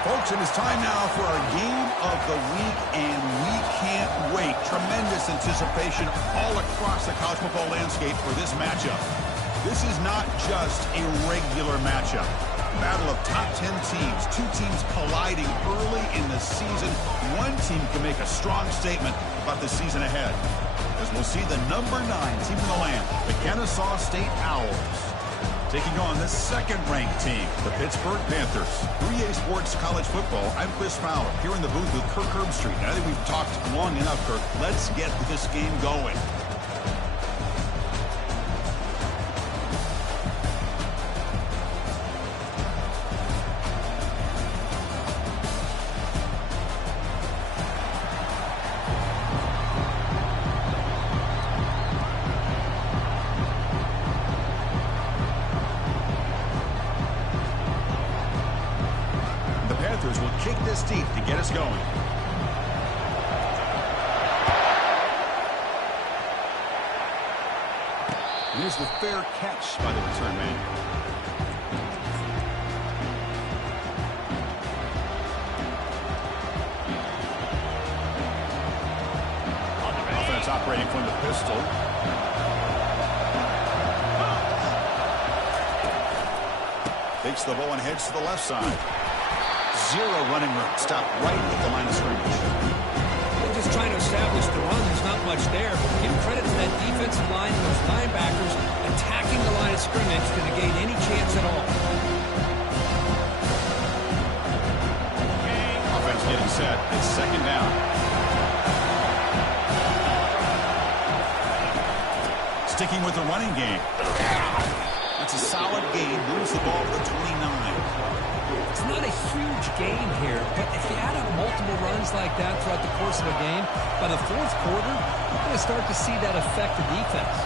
Folks, it is time now for our game of the week, and we can't wait. Tremendous anticipation all across the college football landscape for this matchup. This is not just a regular matchup. Battle of top 10 teams, two teams colliding early in the season. One team can make a strong statement about the season ahead, as we'll see the number 9 team in the land, the Kennesaw State Owls, taking on the second-ranked team, the Pittsburgh Panthers. 3A Sports College Football, I'm Chris Fowler, here in the booth with Kirk Herbstreit. And I think we've talked long enough, Kirk. Let's get this game going. Will kick this deep to get us going. Here's the fair catch by the return man. Offense operating from the pistol. Takes the ball and heads to the left side. Zero running room. Stop right at the line of scrimmage. They're just trying to establish the run. There's not much there. But give credit to that defensive line and those linebackers attacking the line of scrimmage to negate any chance at all. Offense getting set. It's second down. Sticking with the running game. That's a solid gain. Moves the ball to the 29. It's not a huge gain here, but if you add up multiple runs like that throughout the course of a game, by the fourth quarter, you're going to start to see that affect the defense.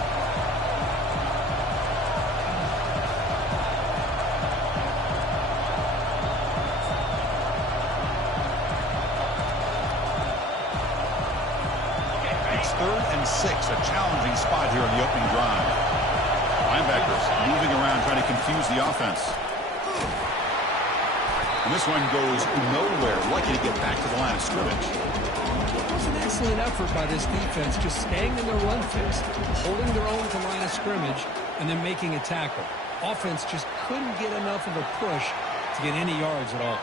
It's 3rd and 6, a challenging spot here on the opening drive. Linebackers moving around, trying to confuse the offense. And this one goes nowhere. Lucky to get back to the line of scrimmage. It was an excellent effort by this defense, just staying in their run fist, holding their own to line of scrimmage, and then making a tackle. Offense just couldn't get enough of a push to get any yards at all.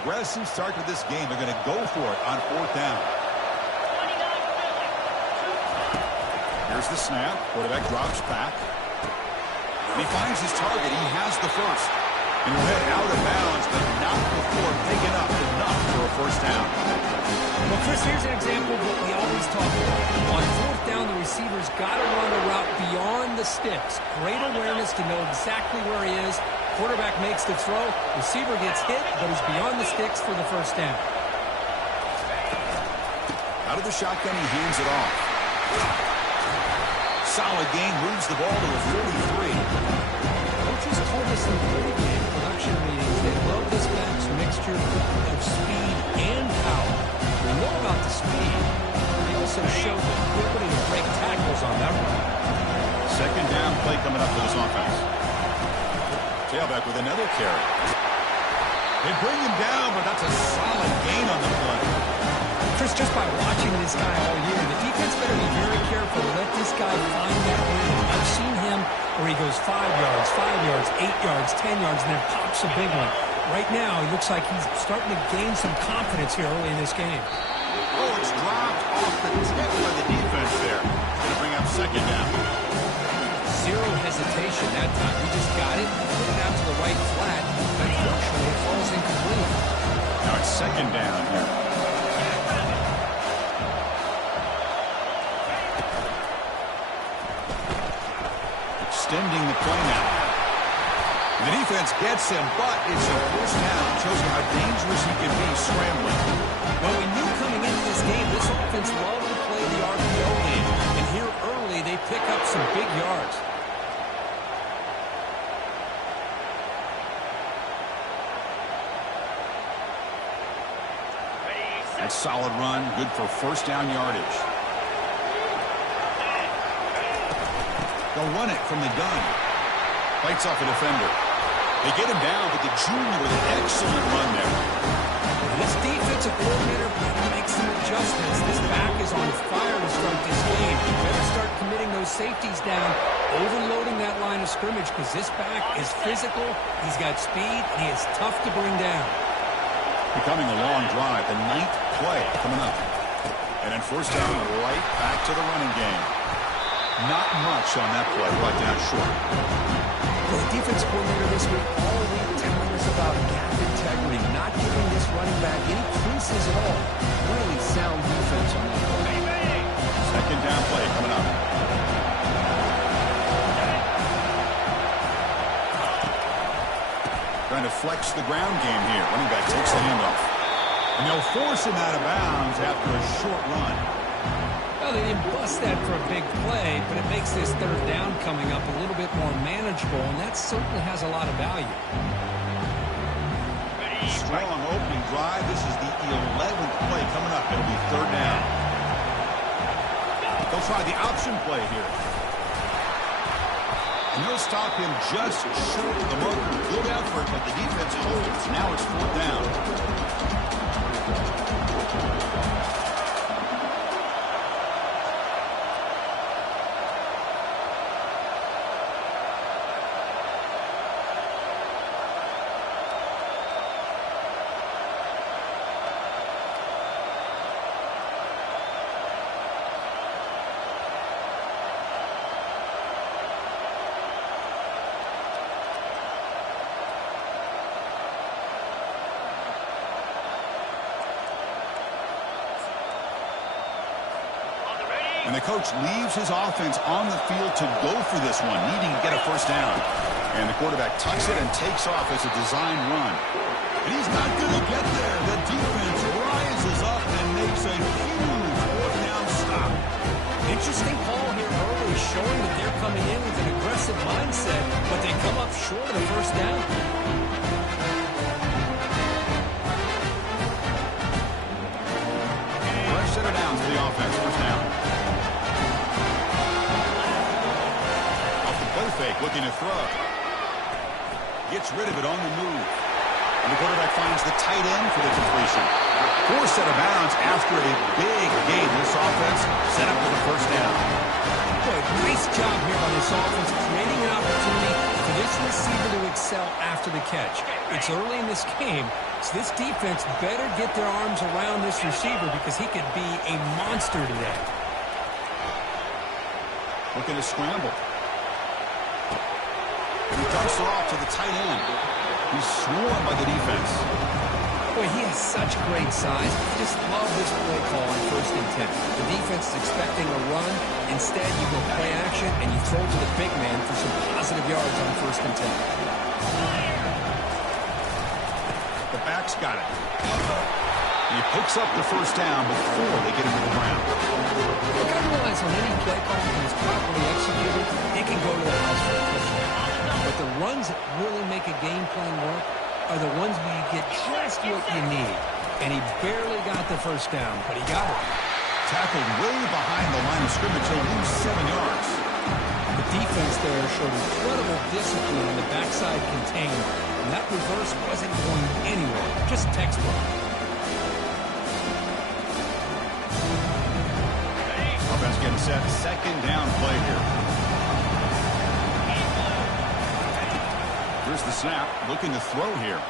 Aggressive start to this game. They're going to go for it on 4th down. Here's the snap. Quarterback drops back. He finds his target. He has the first. And he'll head out of bounds, but not before picking up enough for a first down. Well, Chris, here's an example of what we always talk about. On 4th down, the receiver's got to run a route beyond the sticks. Great awareness to know exactly where he is. Quarterback makes the throw. Receiver gets hit, but is beyond the sticks for the first down. Out of the shotgun, he hands it off. Solid gain, moves the ball to a 43. Coaches told us in pregame production meetings they love this back's mixture of speed and power. We know about the speed. They also showed the ability to break tackles on that run. Second down play coming up for this offense. Tailback with another carry. They bring him down, but that's a solid gain on the play. Chris, just by watching this guy all year, the defense better be very careful to let this guy find that rhythm. I've seen him where he goes 5 yards, 8 yards, 10 yards, and then pops a big one. Right now, it looks like he's starting to gain some confidence here early in this game. Oh, it's dropped off the tip by the defense there. Going to bring up second down. Zero hesitation that time. He just got it, put it out to the right flat. Unfortunately, it falls incomplete. Now it's second down here. Extending the play now. The defense gets him, but it's a first down. Shows you how dangerous he can be scrambling. Well, we knew coming into this game, this offense loved to play the RPO game. And here early, they pick up some big yards. That solid run, good for first down yardage. They'll run it from the gun. Fights off a defender. They get him down, but the junior with an excellent run there. This defensive coordinator better make some adjustments. This back is on fire to start this game. You better start committing those safeties down, overloading that line of scrimmage, because this back is physical, he's got speed, and he is tough to bring down. Becoming a long drive, the 9th play coming up. And then first down, right back to the running game. Not much on that play, right down short. Well, the defense coordinator this week all week telling us about gap integrity, not giving this running back any creases at all. Really sound defense on that play. Second down play coming up. Trying to flex the ground game here. Running back takes the handoff. And they'll force him out of bounds after a short run. Well, they didn't bust that for a big play, but it makes this third down coming up a little bit more manageable, and that certainly has a lot of value. Strong opening drive. This is the 11th play coming up. It'll be third down. They'll try the option play here. And they'll stop him just short of the marker. Good effort, but the defense holds. Now it's fourth down. And the coach leaves his offense on the field to go for this one, needing to get a first down. And the quarterback tucks it and takes off as a design run. And he's not going to get there. The defense rises up and makes a huge fourth down stop. Interesting call here early, showing that they're coming in with an aggressive mindset, but they come up short of the first down. Fresh set of downs to the offense. First down. Fake, looking to throw. Gets rid of it on the move. And the quarterback finds the tight end for the completion. Forced set of bounds after a big gain. This offense set up with a first down. Boy, nice job here by this offense, creating an opportunity for this receiver to excel after the catch. It's early in this game, so this defense better get their arms around this receiver because he could be a monster today. Looking to scramble. He dumps it off to the tight end. He's swarmed by the defense. Boy, he has such great size. I just love this play call on first and 10. The defense is expecting a run. Instead, you go play action, and you throw to the big man for some positive yards on first and 10. The back's got it. He picks up the first down before they get him to the ground. Look, I realize on any play call that is properly executed, it can go to the house for a touchdown. But the runs that really make a game plan work are the ones where you get just what you need. And he barely got the first down, but he got it. Tackled way behind the line of scrimmage. He'll lose 7 yards. The defense there showed incredible discipline in the backside containment. And that reverse wasn't going anywhere, just textbook. Offense getting set. Second down play here. Here's the snap. Looking to throw here.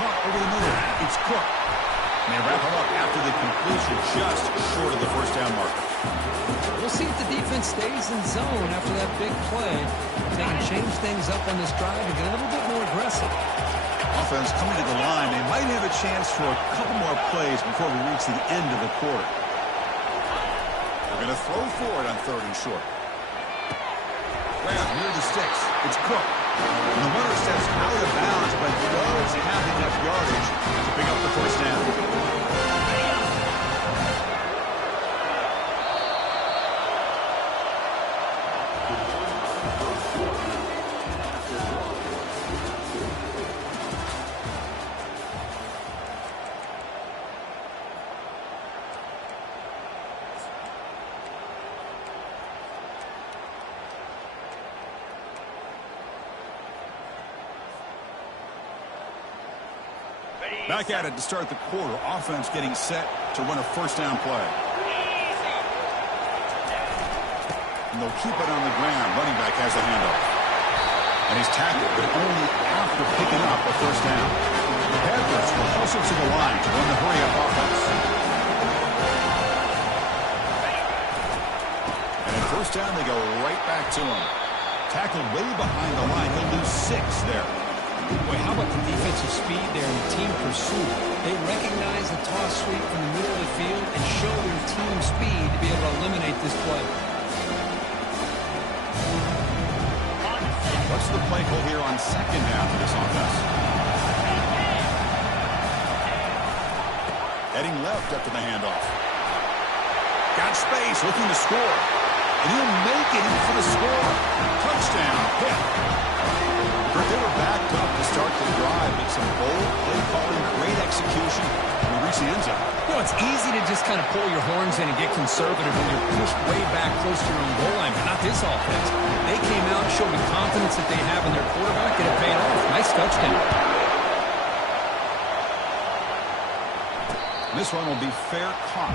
Caught over the middle. It's Cook. And they wrap him up after the completion, just short of the first down marker. We'll see if the defense stays in zone after that big play. They can change things up on this drive and get a little bit more aggressive. Offense coming to the line. They might have a chance for a couple more plays before we reach the end of the quarter. They're going to throw for it on third and short. Grab near the sticks. It's Cook. And the runner steps out of bounds, but does have enough yardage to pick up the first down. Back at it to start the quarter. Offense getting set to run a first down play. And they'll keep it on the ground. Running back has the handoff. And he's tackled, but only after picking up a first down. The Panthers will hustle to the line to run the hurry-up offense. And in first down, they go right back to him. Tackled way behind the line. He'll lose 6 there. Boy, how about the defensive speed there and the team pursuit? They recognize the toss sweep from the middle of the field and show their team speed to be able to eliminate this play. What's the play call here on second down for this offense? Heading left after the handoff. Got space, looking to score. And he'll make it in for the score. Touchdown, hit. They were backed up to start the drive, but some bold play calling, great execution, and we reach the end zone. You know, it's easy to just kind of pull your horns in and get conservative when you're pushed way back close to your own goal line, but not this offense. They came out and showed the confidence that they have in their quarterback, and it paid off. Nice touchdown. This one will be fair caught.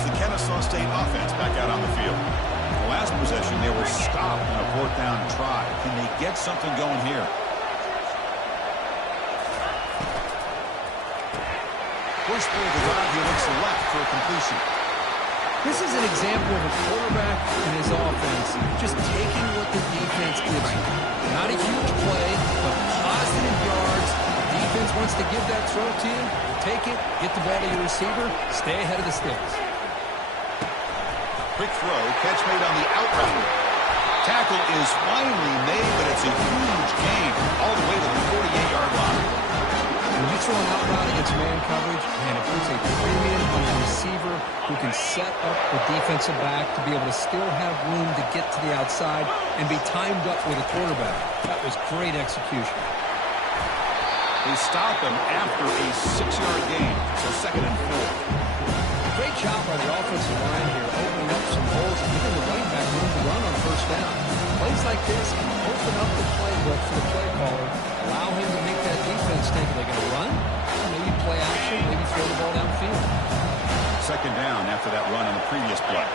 The Kennesaw State offense back out on the field. The last possession, they were stopped on a 4th down try. Can they get something going here? First play of the drive, he looks left for a completion. This is an example of a quarterback and his offense just taking what the defense gives you. Not a huge play, but positive yards. The defense wants to give that throw to you. Take it, get the ball to your receiver, stay ahead of the sticks. Quick throw, catch made on the out route. Tackle is finally made, but it's a huge gain all the way to the 48-yard line. When you throw an out route against man coverage, man, it puts a premium on the receiver who can set up the defensive back to be able to still have room to get to the outside and be timed up with a quarterback. That was great execution. They stop him after a 6-yard gain, so 2nd and 4. Great job by the offensive line here, opening up some holes and giving the running back room to run on first down. Plays like this can open up the playbook for the play caller, allow him to make that defense think, are they going to run? Or maybe play action, maybe throw the ball downfield. 2nd down after that run on the previous play.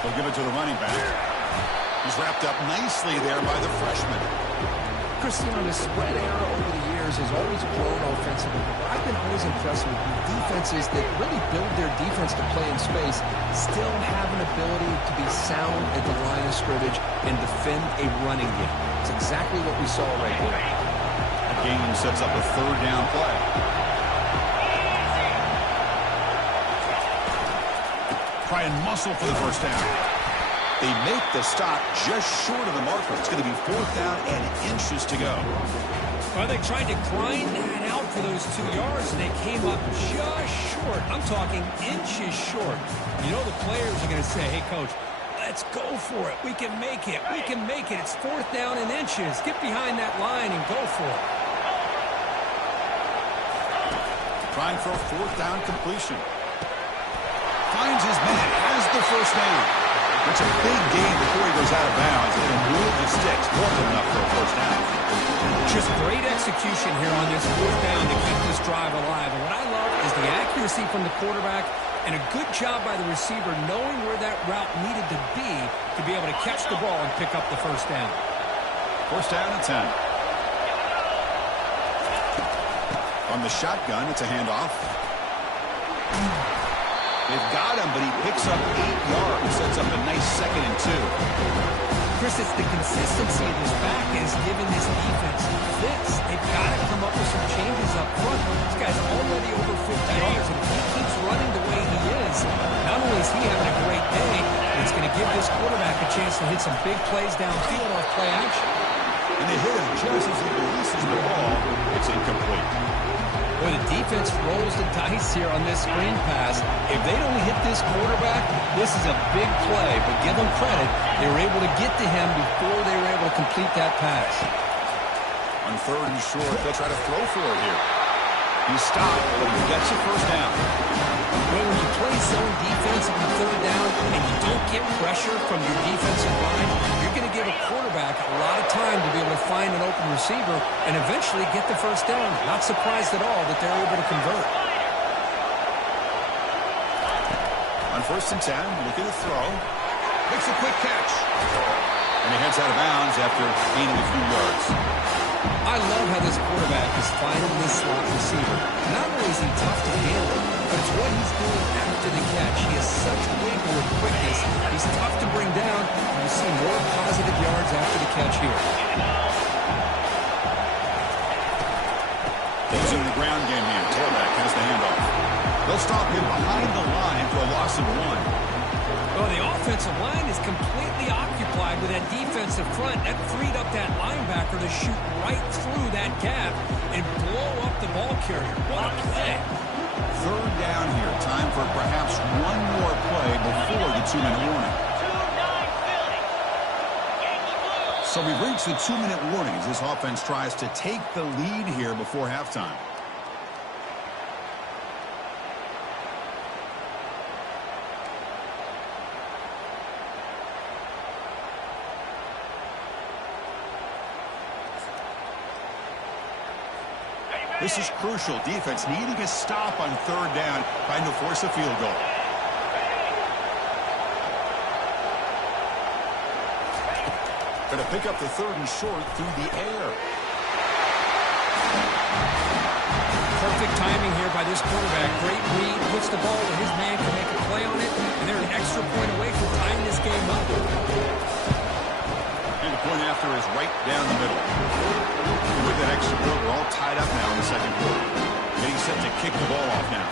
They'll give it to the running back. He's wrapped up nicely there by the freshman. Chris, you know, the spread era over the years has always grown offensively, but I've been always impressed with defenses that really build their defense to play in space, still have an ability to be sound at the line of scrimmage and defend a running game. It's exactly what we saw right here. The game sets up a 3rd down play. Try and muscle for the first down. They make the stop just short of the marker. It's going to be 4th down and inches to go. Well, they tried to grind that out for those 2 yards, and they came up just short. I'm talking inches short. You know the players are going to say, hey, Coach, let's go for it. We can make it. We can make it. It's 4th down and inches. Get behind that line and go for it. Trying for a 4th down completion. Finds his man. Has the first down. It's a big gain before he goes out of bounds. It'll move the sticks. More than enough for a first down. Just great execution here on this 4th down to keep this drive alive. And what I love is the accuracy from the quarterback and a good job by the receiver knowing where that route needed to be able to catch the ball and pick up the first down. First down and 10. On the shotgun, it's a handoff. They've got him, but he picks up 8 yards. Sets up a nice 2nd and 2. Chris, it's the consistency of his back that is giving this defense fits. They've got to come up with some changes up front. This guy's already over 50 yards, and if he keeps running the way he is, not only is he having a great day, it's going to give this quarterback a chance to hit some big plays downfield off play action. And they hit him just as he releases the ball. It's incomplete. Boy, the defense rolls the dice here on this screen pass. If they don't hit this quarterback, this is a big play. But give them credit, they were able to get to him before they were able to complete that pass. On 3rd and short, they'll try to throw for it here. He's stopped, but he gets a first down. Well, when you play zone defense on third down and you don't get pressure from your defensive line, you're going to give a quarterback a lot of time to be able to find an open receiver and eventually get the first down. Not surprised at all that they're able to convert. On 1st and 10, looking to throw. Makes a quick catch. And he heads out of bounds after gaining a few yards. I love how this quarterback is finding this slot receiver. Not only is he tough to handle, but it's what he's doing after the catch. He has such wiggle and quickness. He's tough to bring down, and you see more positive yards after the catch here. Using the ground game here. Tailback has the handoff. They'll stop him behind the line for a loss of 1. Well, the offensive line is completely occupied with that defensive front. That freed up that linebacker to shoot right through that gap and blow up the ball carrier. What a play. 3rd down here. Time for perhaps one more play before the 2-minute warning. So we've reached the 2-minute warning as this offense tries to take the lead here before halftime. This is crucial. Defense needing a stop on 3rd down, trying to force a field goal. Going to pick up the 3rd and short through the air. Perfect timing here by this quarterback. Great read, puts the ball where his man can make a play on it, and they're an extra point away from tying this game up. And the point after is right down the middle. With that extra point, we're all tied up now in the 2nd quarter. Getting set to kick the ball off now.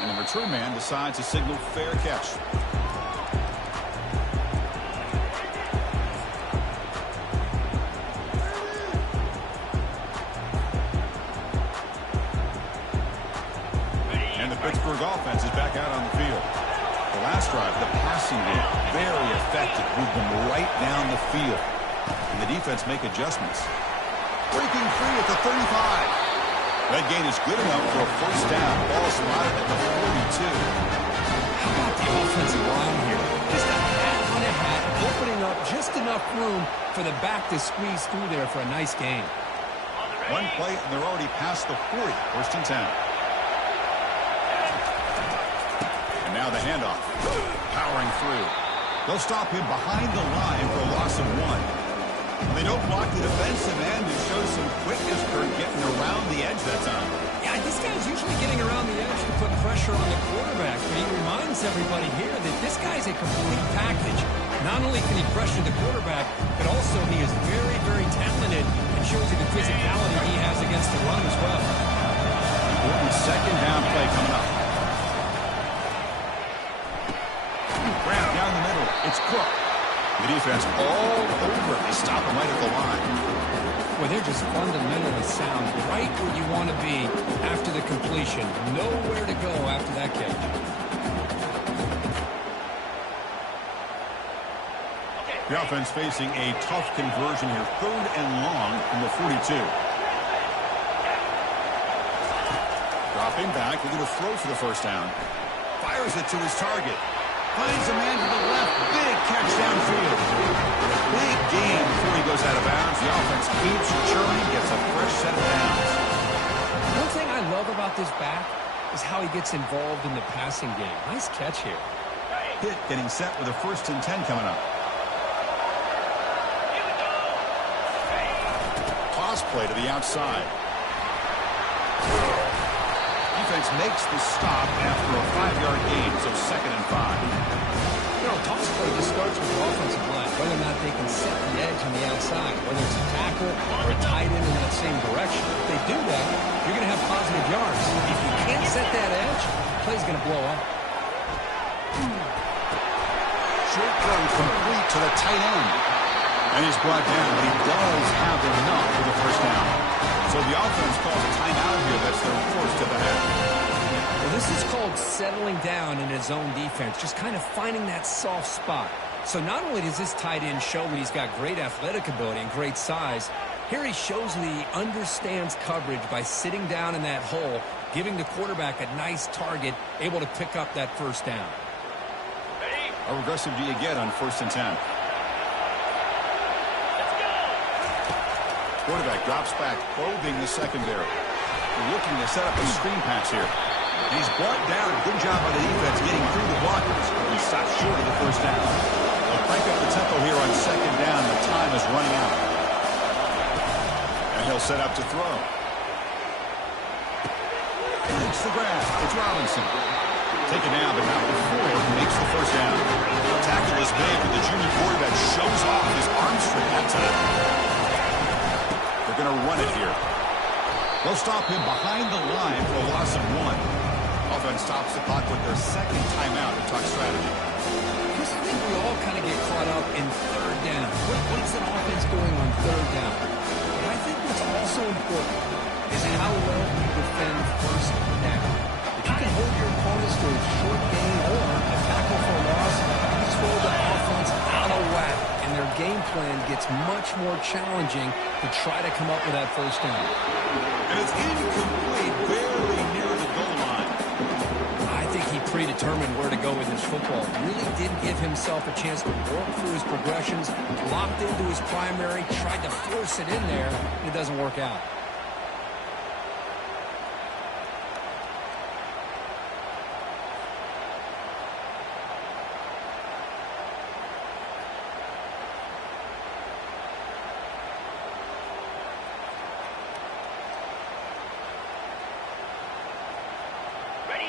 And the return man decides to signal fair catch. Pittsburgh offense is back out on the field. The last drive, the passing game, very effective. Moved them right down the field. And the defense make adjustments. Breaking free at the 35. That gain is good enough for a first down. Ball spotted at the 42. How about the offensive line here? Just a hat on a hat, opening up just enough room for the back to squeeze through there for a nice gain. One play, and they're already past the 40. 1st and 10. Now the handoff. Powering through. They'll stop him behind the line for a loss of 1. They don't block the defensive end and show some quickness for getting around the edge that time. Yeah, this guy's usually getting around the edge to put pressure on the quarterback, but he reminds everybody here that this guy's a complete package. Not only can he pressure the quarterback, but also he is very, very talented and shows you the physicality he has against the run as well. Important 2nd down play coming up. Down the middle, it's Cook. The defense all over. They stop him right at the line. Well, they're just fundamentally sound, right where you want to be after the completion. Nowhere to go after that catch. The offense facing a tough conversion here. 3rd and long from the 42. Dropping back, looking to throw for the first down. Fires it to his target. Finds a man to the left. Big catch downfield. A big gain before he goes out of bounds. The offense keeps churning, gets a fresh set of downs. One thing I love about this back is how he gets involved in the passing game. Nice catch here. Pitt getting set with a 1st and 10 coming up. Toss play to the outside. Defense makes the stop after a 5-yard gain, so 2nd and 5. You know, toss play just starts with the offensive line, whether or not they can set the edge on the outside, whether it's a tackle or a tight end in that same direction. If they do that, you're going to have positive yards. If you can't set that edge, the play's going to blow up. Short throw complete to the tight end. And he's brought down, but he does have enough for the first down. So the offense calls a timeout here. That's their 4th of the half. Well, This is called settling down in his own defense, just kind of finding that soft spot. So not only does this tight end show that he's got great athletic ability and great size, here he shows that he understands coverage by sitting down in that hole, giving the quarterback a nice target, able to pick up that first down. How aggressive do you get on 1st and 10? Quarterback drops back, probing the secondary. Looking to set up a screen pass here. He's brought down. Good job by the defense getting through the blockers. He stopped short of the first down. They'll crank up the tempo here on 2nd down. The time is running out. And he'll set up to throw. It's the grab. It's Robinson. Taken down, but not before he makes the first down. Tackle is made, but the junior quarterback shows off his arm strength that time. They're going to run it here. They'll stop him behind the line for a loss of 1. Offense stops the clock with their 2nd timeout to talk strategy. Chris, I think we all kind of get caught up in 3rd down. What is an offense doing on 3rd down? But I think what's also important is how well you defend 1st down. If you can hold your opponents to a short gain or a tackle for a loss, you throw the offense out of whack, and their game plan gets much more challenging to try to come up with that first down. And it's incomplete, barely near the goal line. I think he predetermined where to go with his football. Really didn't give himself a chance to work through his progressions, locked into his primary, tried to force it in there, and it doesn't work out.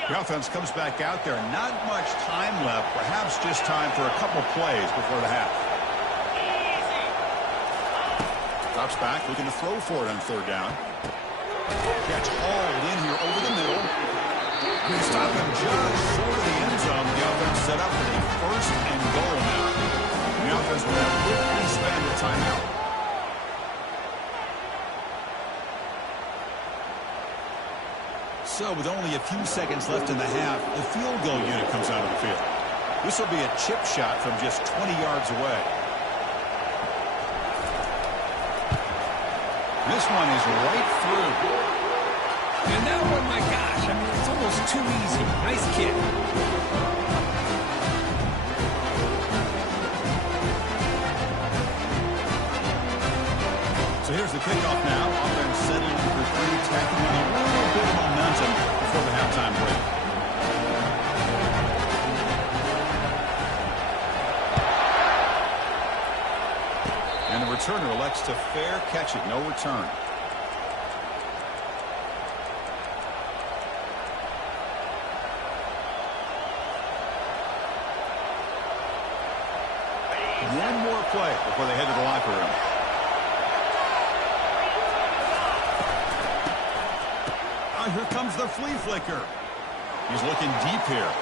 The offense comes back out there. Not much time left. Perhaps just time for a couple plays before the half. Drops back, looking to throw for it on 3rd down. Catch hauled in here over the middle. They stop him just short of the end zone. The offense set up with a 1st and goal now. And the offense will have quickly spend the timeout. So with only a few seconds left in the half, the field goal unit comes out of the field. This will be a chip shot from just 20 yards away. This one is right through. And that one, my gosh, I mean, it's almost too easy. Nice kick. So here's the kickoff now. Offense settling for 3, tacking on a little bit of momentum before the halftime break. And the returner elects to fair catch it. No return. One more play before they head to the locker room. Here comes the flea flicker. He's looking deep here.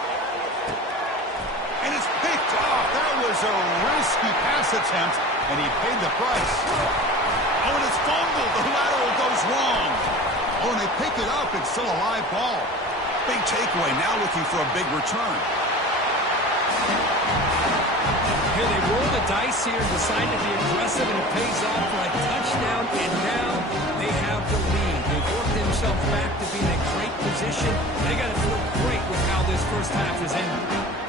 And it's picked off. That was a risky pass attempt, and he paid the price. Oh, and it's fumbled. The lateral goes wrong. Oh, and they pick it up. It's still a live ball. Big takeaway. Now looking for a big return. Here they roll the dice here, decide to be aggressive, and it pays off for a touchdown, and now they have the lead. They've worked themselves back to be in a great position. They got to feel great with how this first half is ending.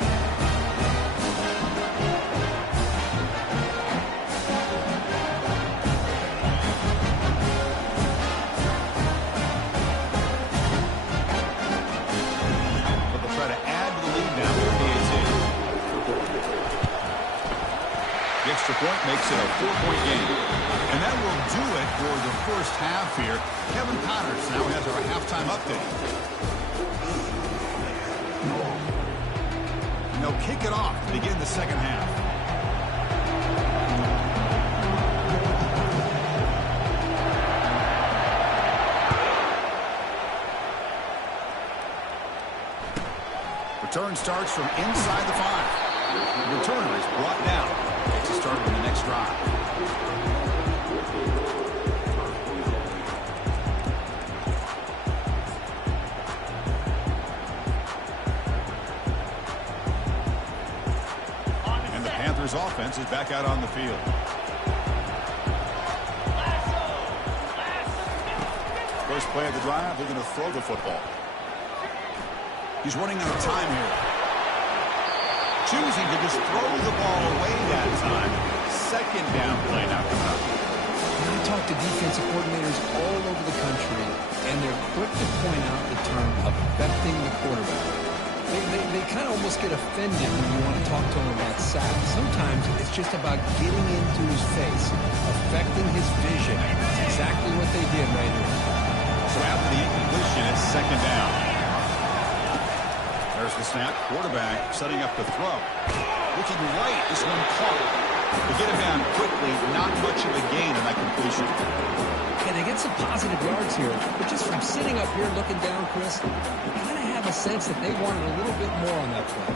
Extra point makes it a 4-point game. And that will do it for the first half here. Kevin Connors now has our halftime update. And they'll kick it off to begin the second half. Return starts from inside the 5. The returner is brought down. Takes a start on the next drive. offense is back out on the field. First play of the drive, they're going to throw the football. He's running out of time here. Choosing to just throw the ball away that time. Second down play now coming up. I talk to defensive coordinators all over the country, and they're quick to point out the term affecting the quarterback. They kind of almost get offended when you want to talk to them about sacks. Sometimes it's just about getting into his face, affecting his vision. That's exactly what they did right here. So after the incompletion, it's second down. There's the snap. Quarterback setting up the throw. Looking right. This one caught. To get him down quickly, not much of a gain on that completion. Yeah, they get some positive yards here, but just from sitting up here looking down, Chris, you kind of have a sense that they wanted a little bit more on that play.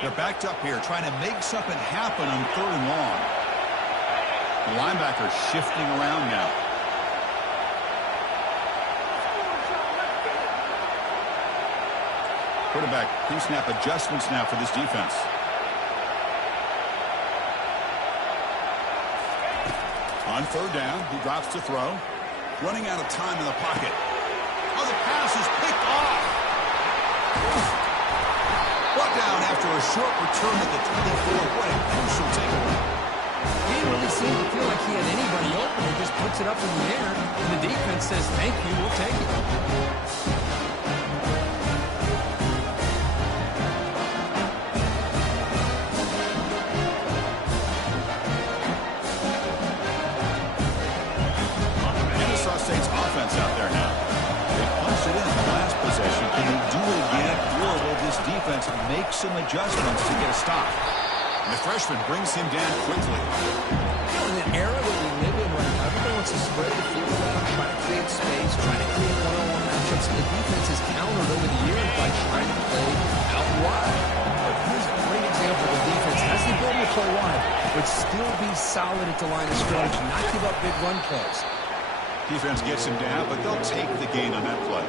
They're backed up here, trying to make something happen on 3rd and long. The linebacker shifting around now. Quarterback pre-snap adjustments now for this defense. On 3rd down, he drops to throw. Running out of time in the pocket. Oh, the pass is picked off. Brought down after a short return at the 24. What a crucial takeaway. He didn't really seem to feel like he had anybody open. He just puts it up in the air, and the defense says, thank you, we'll take it. Kennesaw State's offense out there now. They punched it in the last possession. Can they do it again, or will this defense make some adjustments to get a stop? And the freshman brings him down quickly. In the era that we live in right now, everybody wants to spread the field around, try to create space, try to create one-on-one matchups, and the defense has countered over the years by trying to play out wide. But here's a great example of defense. Has the ability to play wide, but still be solid at the line of scrimmage, not give up big run plays. Defense gets him down, but they'll take the gain on that play.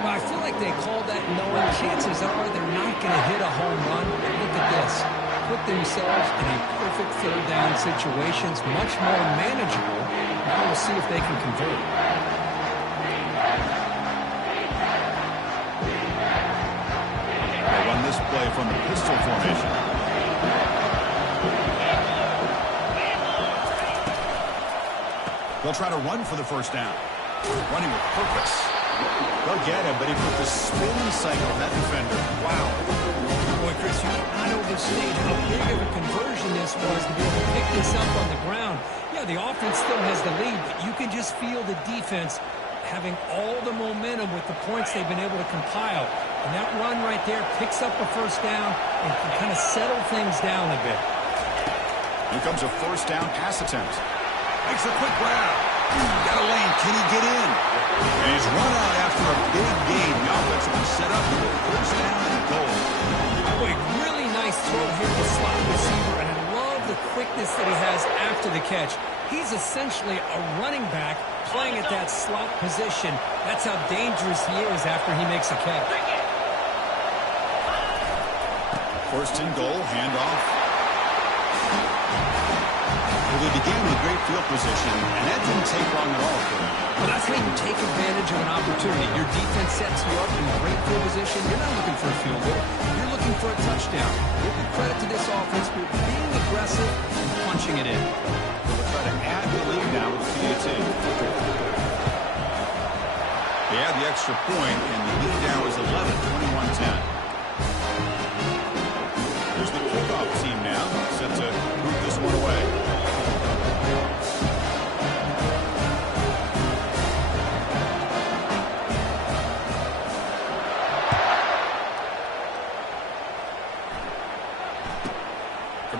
Well, I feel like they call that knowing chances are they're not going to hit a home run. But look at this. Put themselves in a perfect 3rd down situations, much more manageable. Now we'll see if they can convert. They run this play from the pistol formation. They'll try to run for the 1st down. Running with purpose. They'll get him, but he put the spin cycle of that defender. Wow. Boy, Chris, you cannot overstate how big of a conversion this was to be able to pick this up on the ground. Yeah, the offense still has the lead, but you can just feel the defense having all the momentum with the points they've been able to compile. And that run right there picks up a 1st down and can kind of settle things down a bit. Here comes a 1st down pass attempt. Makes a quick grab. Got a lane. Can he get in? And he's run out after a big gain. The offense will be set up for 1st down and goal. Boy, really nice throw here to the slot receiver, and I love the quickness that he has after the catch. He's essentially a running back playing at that slot position. That's how dangerous he is after he makes a catch. 1st and goal, handoff. Well, they began with great field position, and that didn't take long at all for them. Well, that's how you take advantage of an opportunity. Your defense sets you up in great field position. You're not looking for a field goal. You're looking for a touchdown. Give the credit to this offense for being aggressive and punching it in. They'll try to add the lead now with the PAT. They add the extra point, and the lead now is 11, 21-10. Here's the kickoff team now, set to move this one away.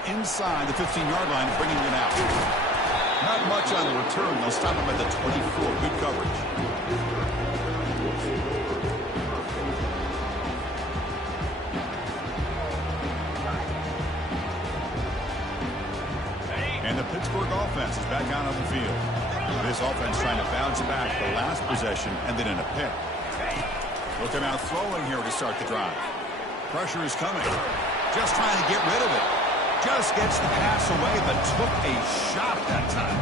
Inside the 15-yard line, bringing it out. Not much on the return. They'll stop him at the 24. Good coverage. And the Pittsburgh offense is back out on the field. This offense trying to bounce back the last possession and then in a pick. Look at now throwing here to start the drive. Pressure is coming. Just trying to get rid of it. Just gets the pass away, but took a shot that time.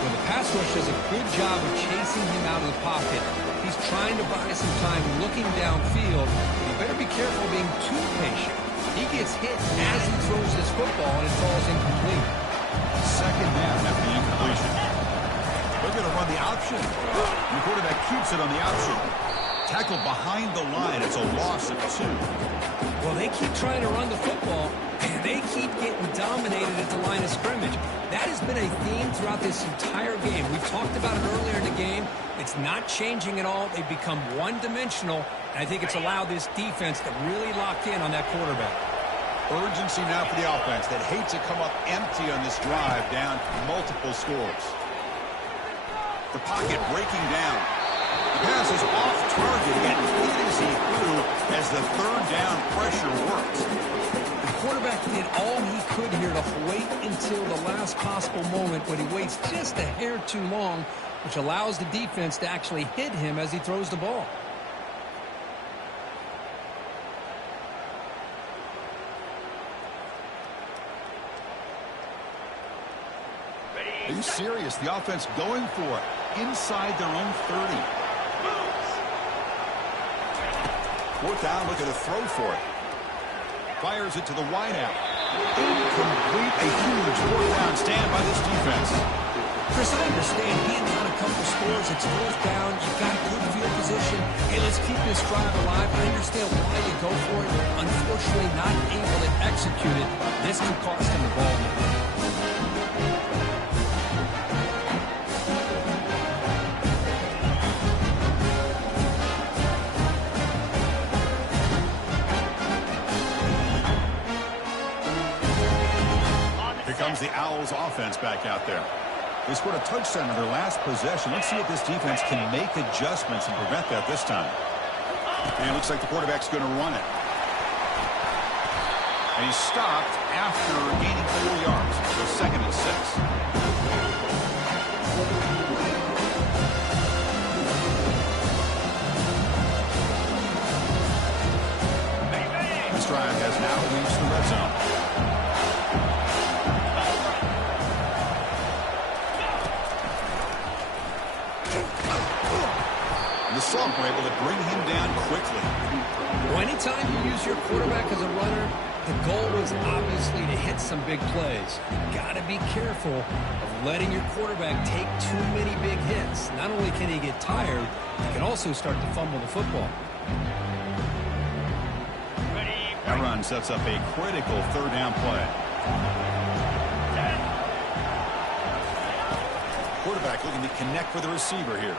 Well, the pass rush does a good job of chasing him out of the pocket. He's trying to buy some time looking downfield. You better be careful being too patient. He gets hit as he throws this football, and it falls incomplete. Second down after the incompletion. They're going to run the option. The quarterback keeps it on the option. Tackled behind the line. It's a loss of 2. Well, they keep trying to run the football, and they keep getting dominated at the line of scrimmage. That has been a theme throughout this entire game. We've talked about it earlier in the game. It's not changing at all. They've become one-dimensional, and I think it's allowed this defense to really lock in on that quarterback. Urgency now for the offense that hates to come up empty on this drive, down multiple scores. The pocket breaking down. The pass is off target, and hit as he threw as the third down pressure worked. The quarterback did all he could here to wait until the last possible moment, but he waits just a hair too long, which allows the defense to actually hit him as he throws the ball. Are you serious? The offense going for it inside their own 30. Fourth down, look at a throw for it. Fires it to the wideout. Incomplete. A huge fourth down stand by this defense. Chris, I understand being down a couple scores. It's fourth down. You've got good field position. Hey, let's keep this drive alive. I understand why you go for it. Unfortunately, not able to execute it. This could cost him the ball. Comes the Owls offense back out there. They scored a touchdown in their last possession. Let's see if this defense can make adjustments and prevent that this time. And it looks like the quarterback's going to run it. And he's stopped after gaining 4 yards. So 2nd and 6. This drive has now reached the red zone. The Salt were able to bring him down quickly. Well, anytime you use your quarterback as a runner, the goal is obviously to hit some big plays. You've got to be careful of letting your quarterback take too many big hits. Not only can he get tired, he can also start to fumble the football. That run sets up a critical third down play. Quarterback looking to connect with the receiver here.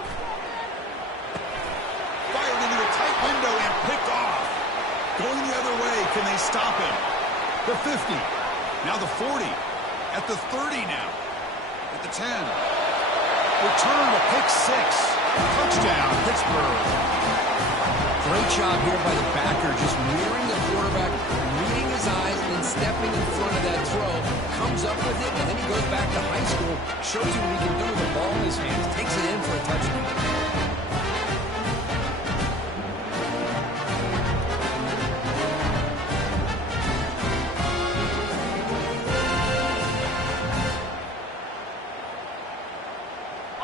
Fired into a tight window and picked off. Going the other way, can they stop him? The 50, now the 40, at the 30 now, at the 10. Return to pick 6. Touchdown, Pittsburgh. Great job here by the backer, just mirroring the quarterback, reading his eyes, and then stepping in front of that throw. Comes up with it, and then he goes back to high school, shows you what he can do with the ball in his hands, takes it in for a touchdown.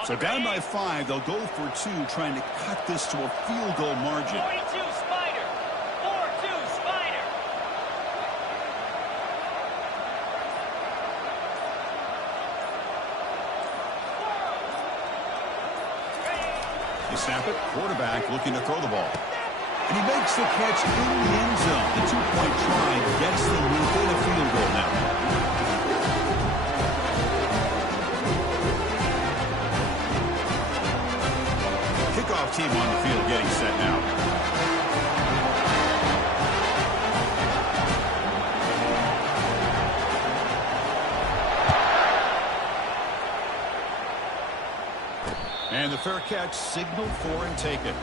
So down by 5, they'll go for 2, trying to cut this to a field goal margin. 42 Spider. 4-2 Spider. You snap it, quarterback looking to throw the ball. And he makes the catch in the end zone. The 2-point try gets them within a field goal now. Kickoff team on the field getting set now. And the fair catch signaled for and taken.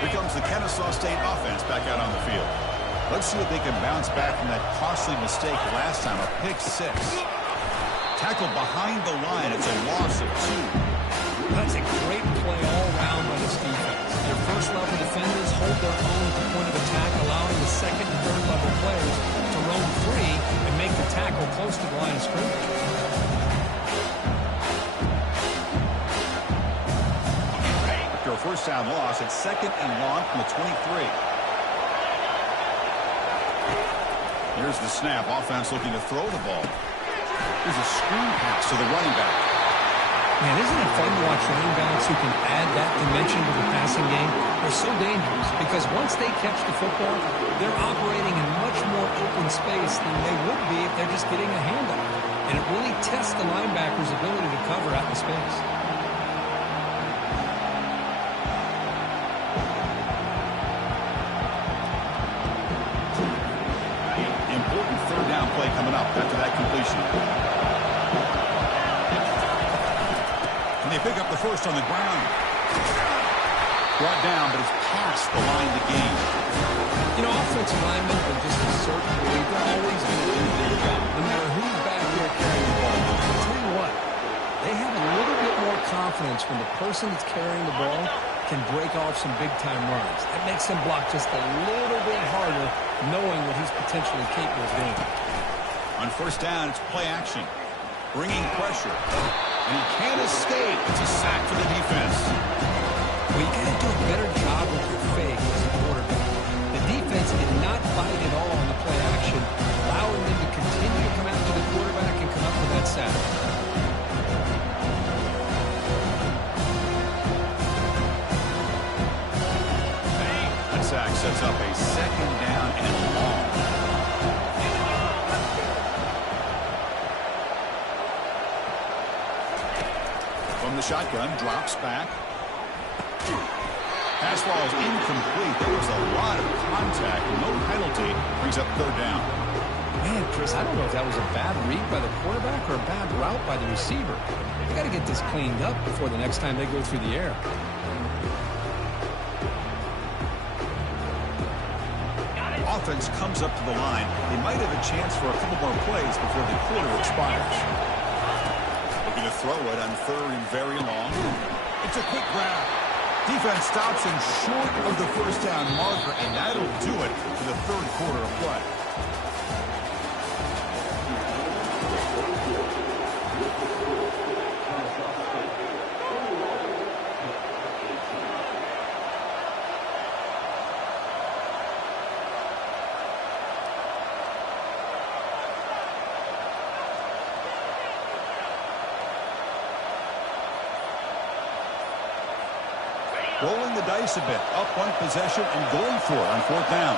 Here comes the Kennesaw State offense back out on the field. Let's see if they can bounce back from that costly mistake last time, a pick six. Tackled behind the line. It's a loss of 2. That's a great play all around by this defense. Their first-level defenders hold their own at the point of attack, allowing the second and third-level players to roam free and make the tackle close to the line of scrimmage. After a first down loss, it's second and long from the 23. Here's the snap. Offense looking to throw the ball. Here's a screen pass to the running back. Man, isn't it fun to watch running backs who can add that dimension to the passing game? They're so dangerous because once they catch the football, they're operating in much more open space than they would be if they're just getting a handoff. And it really tests the linebacker's ability to cover out in space. Important third down play coming up after that completion. And they pick up the first on the ground. Brought down, but it's past the line to gain. You know, offensive linemen are just a certain way. They're always going to do their job, no matter who's back there carrying the ball. I'll tell you what, they have a little bit more confidence when the person that's carrying the ball can break off some big-time runs. That makes them block just a little bit harder, knowing what he's potentially capable of doing. On first down, it's play action. Bringing pressure. And he can't escape. It's a sack for the defense. Well, you got to do a better job with your fake as a quarterback. The defense did not fight at all on the play action, allowing them to continue to come after the quarterback and come up with that sack. That sack sets up a second down and long. From the shotgun, drops back. Pass ball is incomplete. There was a lot of contact. No penalty. Brings up third down. Man, Chris, I don't know if that was a bad read by the quarterback or a bad route by the receiver. They got to get this cleaned up before the next time they go through the air. Offense comes up to the line. They might have a chance for a couple more plays before the quarter expires. Looking to throw it on third and very long. It's a quick grab. Defense stops him short of the first down marker, and that'll do it for the third quarter of play. Rolling the dice a bit, up one possession and going for it on fourth down.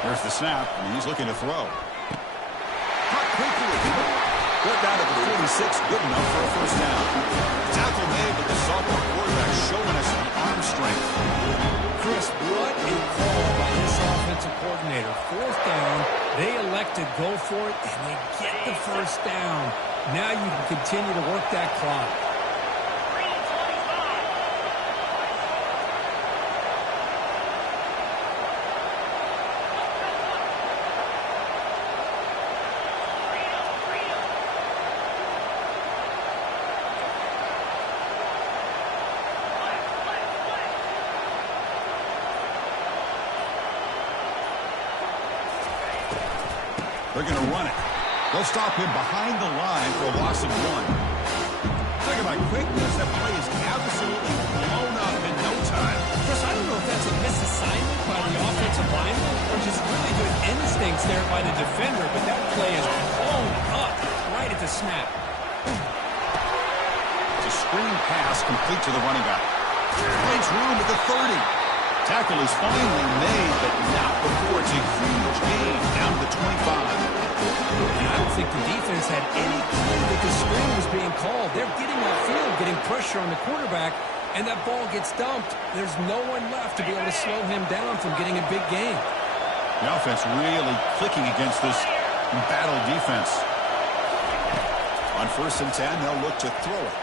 Here's the snap, and he's looking to throw. Caught quickly. Brought down to the 46, good enough for a first down. Tackle made, but the sophomore quarterback showing us some arm strength. Chris, what a call by this offensive coordinator. Fourth down, they elect to go for it, and they get the first down. Now you can continue to work that clock. They're going to run it. They'll stop him behind the line for a loss of 1. Talk about quickness. That play is absolutely blown up in no time. Chris, I don't know if that's a misassignment by the offensive lineman or just really good instincts there by the defender, but that play is blown up right at the snap. It's a screen pass complete to the running back. Makes room at the 30. Tackle is finally made, but not before it's a huge gain down to the 25. And I don't think the defense had any clue that the screen was being called. They're getting upfield, getting pressure on the quarterback, and that ball gets dumped. There's no one left to be able to slow him down from getting a big gain. The offense really clicking against this battle defense. On first and 10, they'll look to throw it.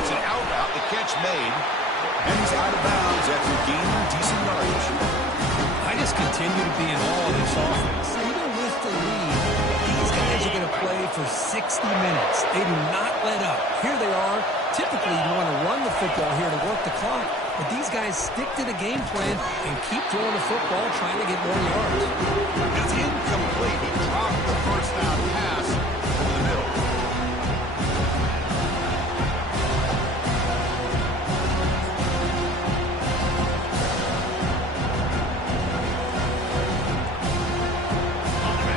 It's an out route, the catch made. And he's out of bounds after gaining decent yardage. I just continue to be in awe of this offense. Even with the lead, these guys are going to play for 60 minutes. They do not let up. Here they are. Typically, you want to run the football here to work the clock, but these guys stick to the game plan and keep throwing the football, trying to get more yards. It's incomplete. He dropped the first down pass over the middle.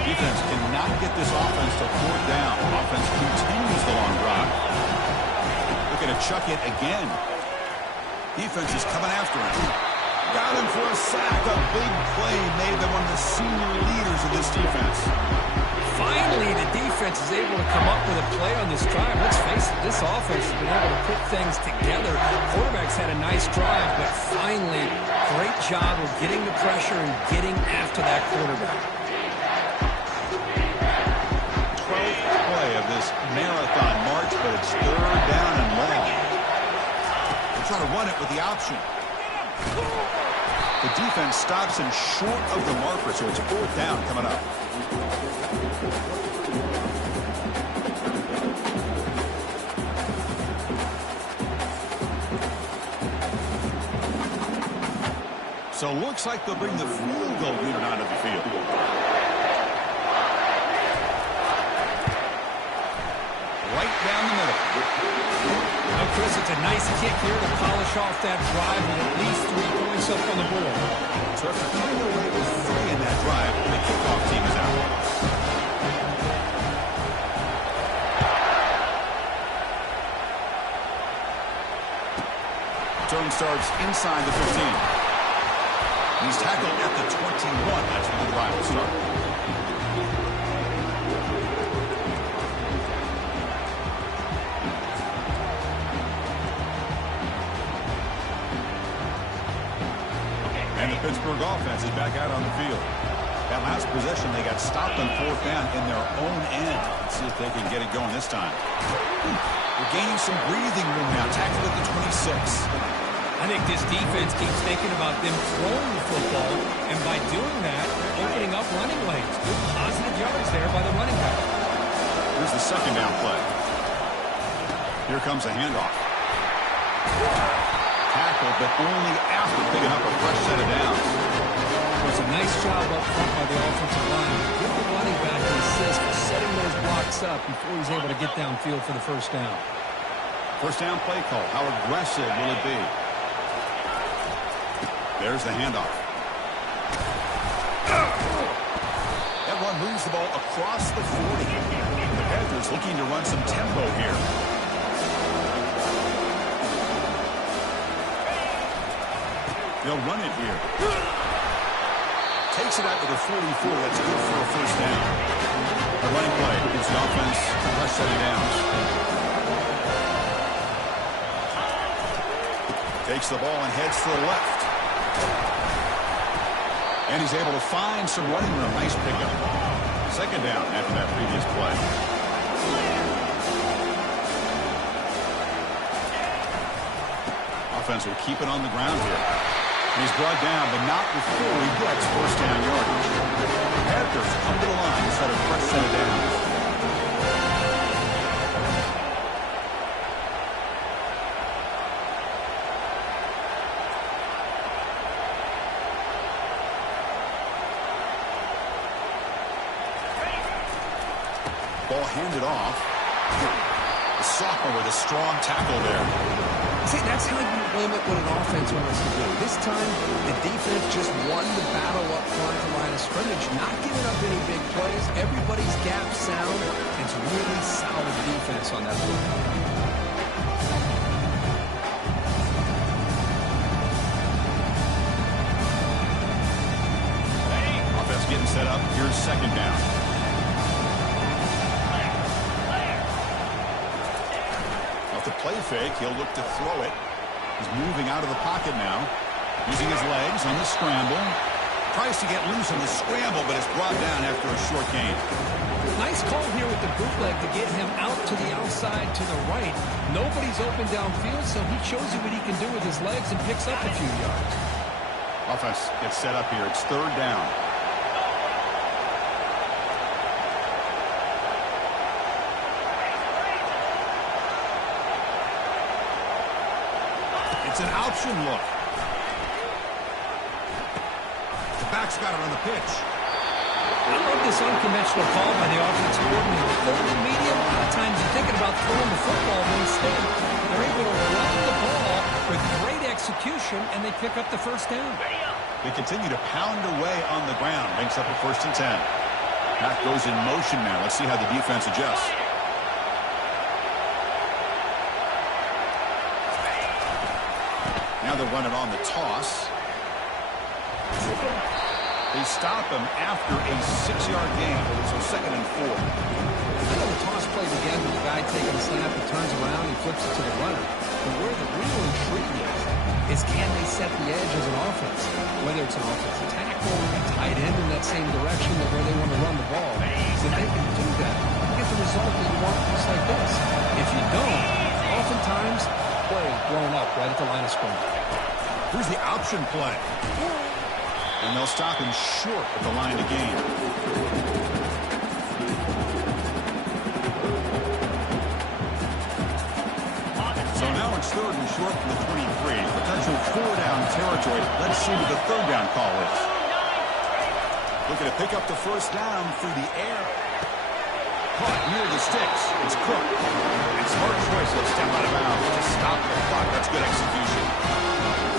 Defense cannot get this offense to fourth down. Offense continues the long drive. Looking to chuck it again. Defense is coming after him. Got him for a sack. A big play made them one of the senior leaders of this defense. Finally, the defense is able to come up with a play on this drive. Let's face it, this offense has been able to put things together. Quarterback's had a nice drive, but finally, great job of getting the pressure and getting after that quarterback. 12th play of this marathon march, but it's third down and long. They try to run it with the option. The defense stops him short of the marker, so it's fourth down coming up. So looks like they'll bring the field goal unit onto the field. Right down the middle. Now, Chris, it's a nice kick here to polish off that drive with at least 3 points up on the board. So after coming away with 3 in that drive, the kickoff team is out. Turn starts inside the 15. He's tackled at the 21. That's where the drive will start. And the Pittsburgh offense is back out on the field. That last possession, they got stopped on fourth down in their own end. Let's see if they can get it going this time. They're gaining some breathing room now. Tackled at the 26. I think this defense keeps thinking about them throwing the football, and by doing that, they're opening up running lanes. Good positive yards there by the running back. Here's the second down play. Here comes a handoff. Tackle, but only after picking up a fresh set of downs. It was a nice job up front by the offensive line. Give the running back an assist for setting those blocks up before he's able to get downfield for the first down. First down play call. How aggressive will it be? There's the handoff. That run moves the ball across the 40. The Panthers looking to run some tempo here. They'll run it here. Takes it out to the 44. That's good for a first down. The running play gives the offense a fresh set of downs. Takes the ball and heads to the left. And he's able to find some running room. Nice pickup. Second down after that previous play. Offense will keep it on the ground here. And he's brought down, but not before he gets first down yardage. The Panthers come to the line instead of fresh set of downs. Ball handed off. The sophomore with a strong tackle there. See, that's how you limit what an offense wants to do. This time, the defense just won the battle up front at the line of scrimmage, not giving up any big plays. Everybody's gap sound. It's really solid defense on that football. Offense getting set up. Here's second down. The play fake, he'll look to throw it. He's moving out of the pocket now, using his legs on the scramble. Tries to get loose on the scramble, but it's brought down after a short gain. Nice call here with the bootleg to get him out to the outside to the right. Nobody's open downfield, so he shows you what he can do with his legs and picks up a few yards. Offense gets set up here. It's third down. It's an option look. The back's got it on the pitch. I love this unconventional call by the offensive coordinator. Third and medium, a lot of times you're thinking about throwing the football, but instead they're able to run the ball with great execution, and they pick up the first down. They continue to pound away on the ground. Makes up a 1st and 10. That goes in motion now. Let's see how the defense adjusts. Now they'll run it on the toss. They stop him after a 6-yard gain, so 2nd and 4. I know the toss plays again with the guy taking the snap, he turns around, he flips it to the runner. But where the real intrigue is can they set the edge as an offense? Whether it's an offensive tackle, a tight end in that same direction of where they want to run the ball. If they can do that, you get the result that you want just like this. If you don't, oftentimes, play is blown up right at the line of scrimmage. Here's the option play. And they'll stop him short at the line to gain. So now it's 3rd and short from the 23. Potential 4-down territory. Let's see what the 3rd down call is. Looking to pick up the 1st down through the air. Caught near the sticks. It's Cook. And smart choice. He'll step out of bounds to stop the clock. That's good execution.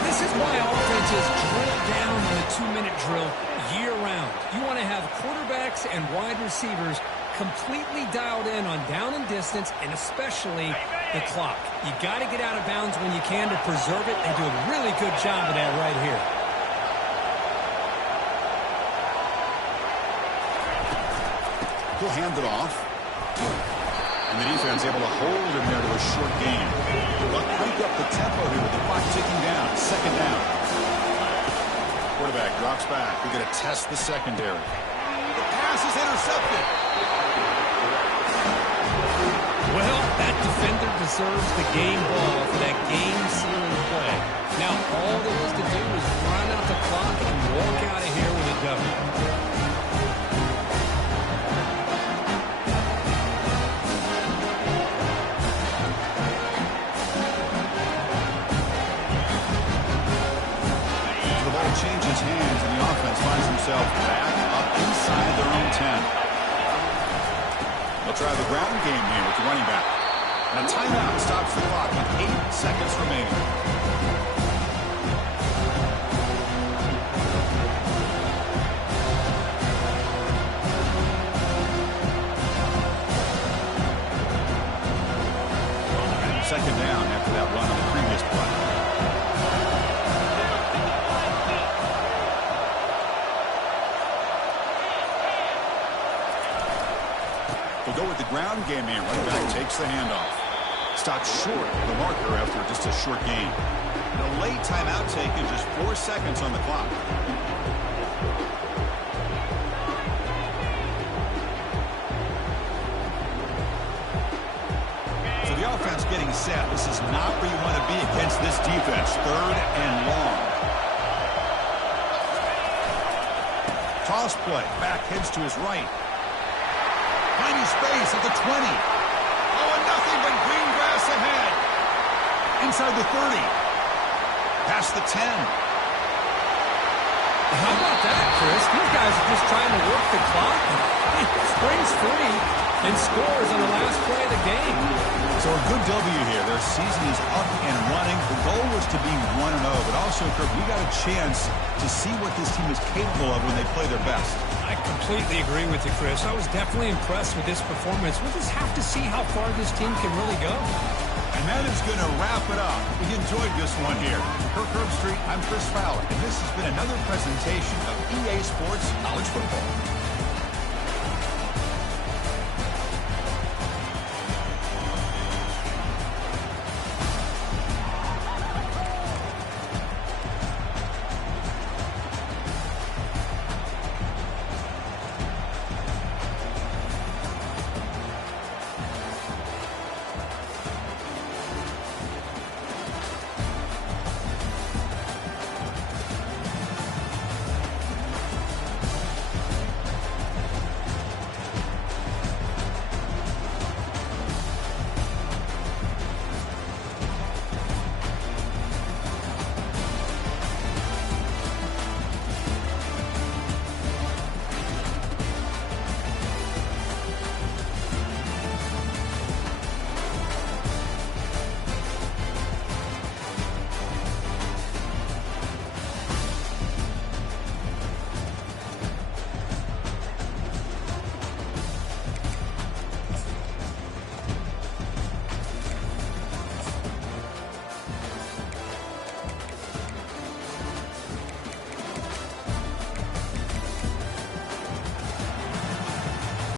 This is why offenses drill down on the 2-minute drill year-round. You want to have quarterbacks and wide receivers completely dialed in on down and distance, and especially the clock. You got to get out of bounds when you can to preserve it. They do a really good job of that right here. He'll hand it off. And the defense able to hold him there to a short gain. They'll crank up the tempo here with the clock ticking down. 2nd down. Quarterback drops back. We're going to test the secondary. The pass is intercepted. Well, that defender deserves the game ball for that game-sealing play. Now, all there is to do is run out the clock and walk out of here with a W. Changes hands, and the offense finds themselves back up inside their own 10. They'll try the ground game here with the running back. And a timeout stops the clock with 8 seconds remaining. Second down after that run on the previous play. Go with the ground game here. Running back takes the handoff. Stopped short of the marker after just a short gain. And a late timeout taken, just 4 seconds on the clock. So the offense getting set. This is not where you want to be against this defense. 3rd and long. Toss play. Back heads to his right. Tiny space at the 20. Oh, and nothing but green grass ahead. Inside the 30. Past the 10. How about that, Chris? These guys are just trying to work the clock. He springs free and scores on the last play of the game. So a good W here. Their season is up and running. The goal was to be 1-0, but also, Kirk, we got a chance to see what this team is capable of when they play their best. I completely agree with you, Chris. I was definitely impressed with this performance. We'll just have to see how far this team can really go. And that is going to wrap it up. We enjoyed this one here. For Kirk Herbstreit, I'm Chris Fowler, and this has been another presentation of EA Sports College Football.